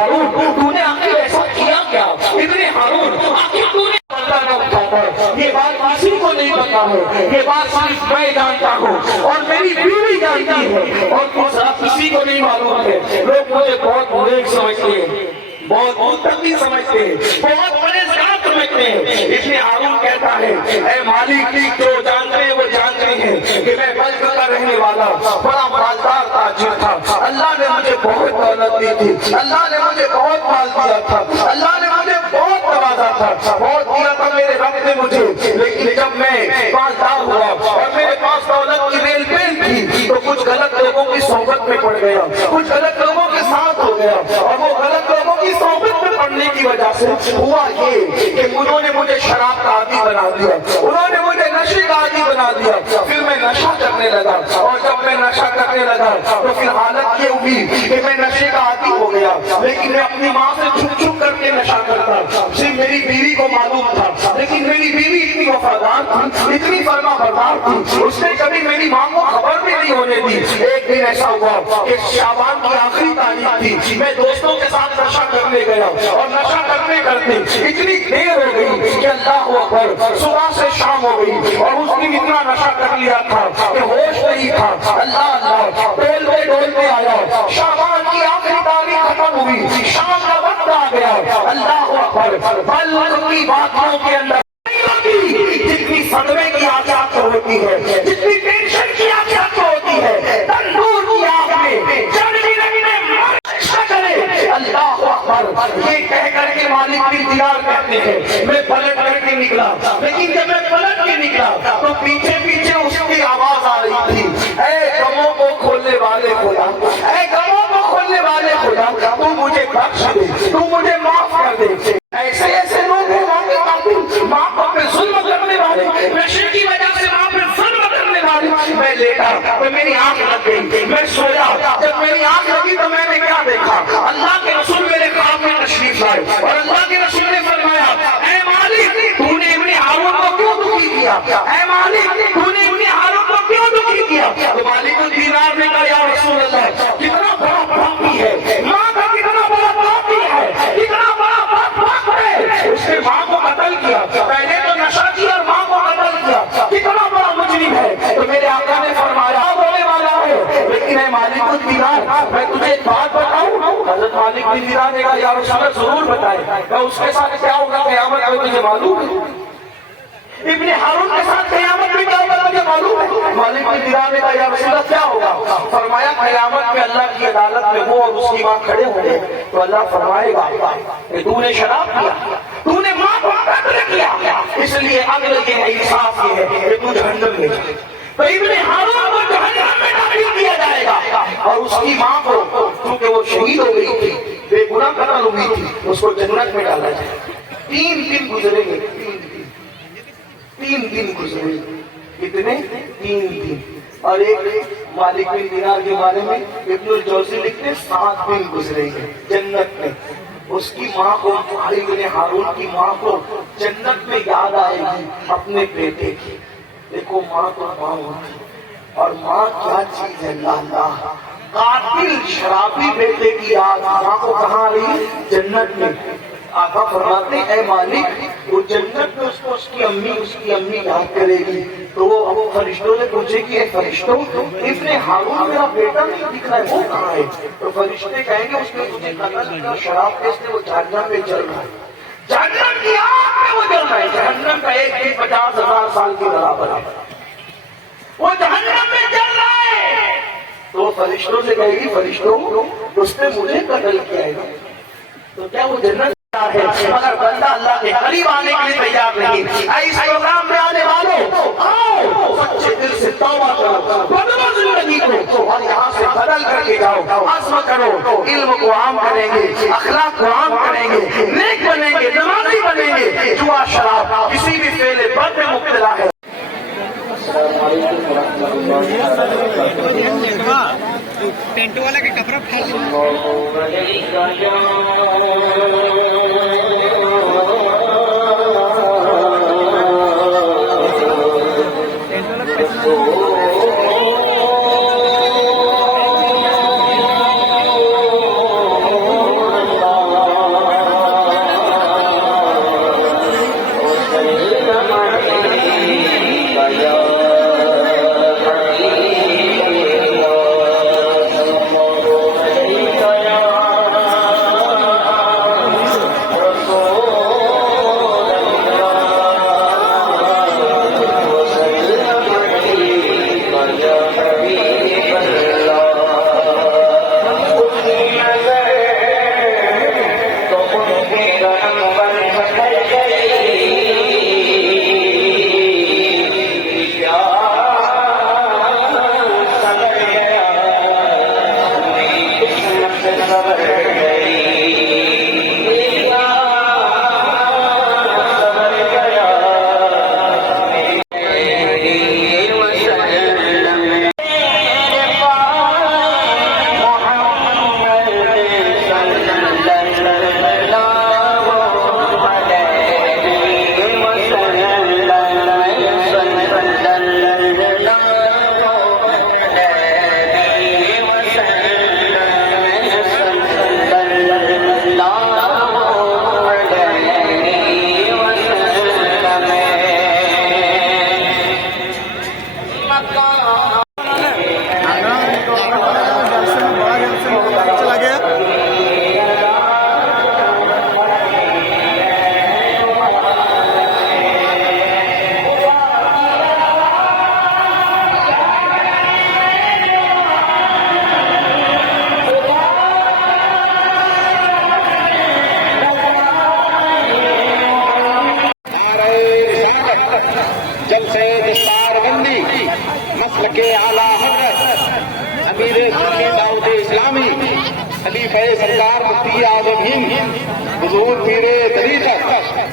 हारून तूने आखिर ऐसा किया क्या? इब्ने हारून आखिर तूने पर्दा न उठाकर, ये बात किसी को नहीं पता है, ये बात सिर्फ मैं जानता हूँ और मेरी बीवी जानती है और किसी को नहीं मालूम है। लोग मुझे बहुत नेक समझते हैं, बहुत मुत्तकी समझते हैं, बहुत परहेजगार समझते हैं। इब्ने हारून कहता है, ऐ मालिक, जो जानते हैं वो जानते हैं कि मैं बल्क का रहने वाला बड़ा मालदार ताजिर था। अल्लाह ने मुझे बहुत दौलत दी थी, अल्लाह ने मुझे बहुत माल दिया था, अल्लाह ने मुझे बहुत नवाजा था, बहुत दिया था मेरे रब ने मुझे। लेकिन जब मैं मालदार हुआ और मेरे पास दौलत की रेल पेल थी तो कुछ गलत लोगों की सोहबत में पड़ गया, कुछ गलत लोगों के साथ हो गया और वो गलत लोगों की सोहबत में पड़ने की वजह से हुआ ये कि उन्होंने मुझे शराब का आदी बना दिया, उन्होंने मुझे नशे का आदी बना दिया। फिर मैं नशा करने लगा और जब मैं नशा करने लगा तो फिर हालत ये हुई कि मैं नशे का आदी हो गया। लेकिन मैं अपनी माँ से छुप छुप करके नशा करता, सिर्फ मेरी बीवी को मालूम था। लेकिन मेरी बीवी इतनी वफादार थी, इतनी फर्मा बरदार थी, उसने कभी मेरी माँ को खबर भी नहीं होने दी। एक दिन ऐसा हुआ कि शाबान की आखिरी तारीख थी, मैं दोस्तों के साथ नशा करने गया और नशा करने करते इतनी देर हो गई कि अल्लाह अकबर, सुबह से शाम हो गई और उसने इतना नशा कर लिया था कि होश नहीं था। अल्लाह अल्लाह डोलते डोलते आया, शाबान की आखिरी तारीख खत्म हुई, शाम का वक्त आ गया। अल्लाह अकबर, बल्क की बातों के अंदर जितनी सदमे की आजाद होती है, जितनी टेंशन की आजाद होती है, तंदूर की आग में जल्दी रखने मर करे। अल्लाह अकबर, ये कह करके मालिक भी इंतजार करते हैं। मैं पलट करके निकला, लेकिन जब मैं पलट के निकला तो पीछे पीछे उसकी आवाज आ रही थी, ऐ गमों को खोलने वाले खुदा, ऐ गमों को खोलने वाले खुदा, तू मुझे बख्श दे, तू मुझे माफ कर दे। ऐसे ऐसे लोग हैं माँ पे जुल्म करने वाले, नशे की वजह से माँ पे जुल्म करने वाले। मैं लेटा तो मेरी आंख लग गई, मैं सोया, जब मेरी आंख लगी तो मैंने क्या देखा? अल्लाह के रसूल मेरे ख्वाब में तशरीफ लाए और अल्लाह के रसूल ने फरमाया, ऐ मालिक, तूने इब्ने हारून को क्यों दुखी किया? ऐ मालिक, तूने इब्ने हारून को क्यों दुखी किया? तो मालिक दीनार ने कहा, या रसूल अल्लाह, कितना बड़ा पापी है, माँ का कितना बड़ा पापी है, कितना बड़ा पाप है, उसने माँ को कत्ल किया, पहले तो नशा किया और माँ को कत्ल किया, कितना बड़ा मुजरिम है। तो मेरे आका ने फरमाया, बोलने वाला है, लेकिन है मालिक दीनार, मैं तुझे एक बात बताऊं? हजरत मालिक बिन दीनार ने कहा, या रसूल अल्लाह, जरूर बताए, मैं उसके साथ क्या होगा क़यामत में तुझे मालूम है? इब्ने हारून के साथ क़यामत में क्या होगा तुझे मालूम है? मालिक बिन दीनार ने कहा, या रसूल अल्लाह, क्या होगा? फरमाया, क़यामत में अल्लाह की अदालत में वो और उसकी माँ खड़े होंगे तो अल्लाह फरमाएगा कि तूने शराब किया, तूने माँ को कत्ल किया, इसलिए अगले दिन इंसाफ ये है कि तू जहन्नम में जाए। तो इब्ने हारून को जहन्नम में दाखिल किया जाएगा और उसकी माँ को, क्योंकि वो शहीद हो गई थी, बेगुनाह कत्ल हुई थी, उसको जन्नत में डाला जाएगा। 3 दिन गुजरेंगे, 3 दिन गुजरे, कितने? 3 दिन। और एक मालिक बिन दीनार के बारे में इब्नुल जौज़ी लिखते 7 दिन गुजरेंगे जन्नत में। उसकी माँ को, इब्ने हारून की माँ को जन्नत में याद आएगी अपने बेटे की। देखो माँ तो माँ होती और माँ क्या चीज है। अल्लाह, कातिल शराबी बेटे की याद माँ को कहाँ आ रही? जन्नत में। आका फरमाते, ऐ मालिक, वो जन्नत में उसको उसकी अम्मी याद करेगी तो वो अब फरिश्तों से पूछेगी, ऐ फरिश्तों, इब्ने हारून मेरा बेटा नहीं दिख रहा है, वो कहाँ है? तो फरिश्ते कहेंगे, उसने तुझे कत्ल किया, शराब पे इसलिए वो जहन्नम में जल रहा है, जहन्नम की आग में वो जल रहा है। जहन्नम का एक दिन 50,000 साल के बराबर है, वो जहन्नम में जल रहा है। तो फरिश्तों से कहेगी, फरिश्तों, उसने मुझे कत्ल किया है, तो क्या वो जन्नत है? मगर बंदा अल्लाह के करीब आने के लिए तैयार नहीं। इस प्रोग्राम में आने वालों, आओ सच्चे दिल से तौबा करो, बदलो जिंदगी को और यहाँ से बदल करके जाओ। अज़्म करो, इल्म को आम करेंगे, अखलाक को आम करेंगे, नेक बनेंगे, नमाज़ी बनेंगे। जुआ शराब किसी भी फेले बद में मुब्तला है। टेंट वाला के कपड़ा चला गया जल से दस्तार बंदी मसल के आला हजरत अमीर सुन्नी दाऊद इस्लामी खलीफा सरकार मुफ्ती आजम हिंद हुजूर पीरे तरीक़त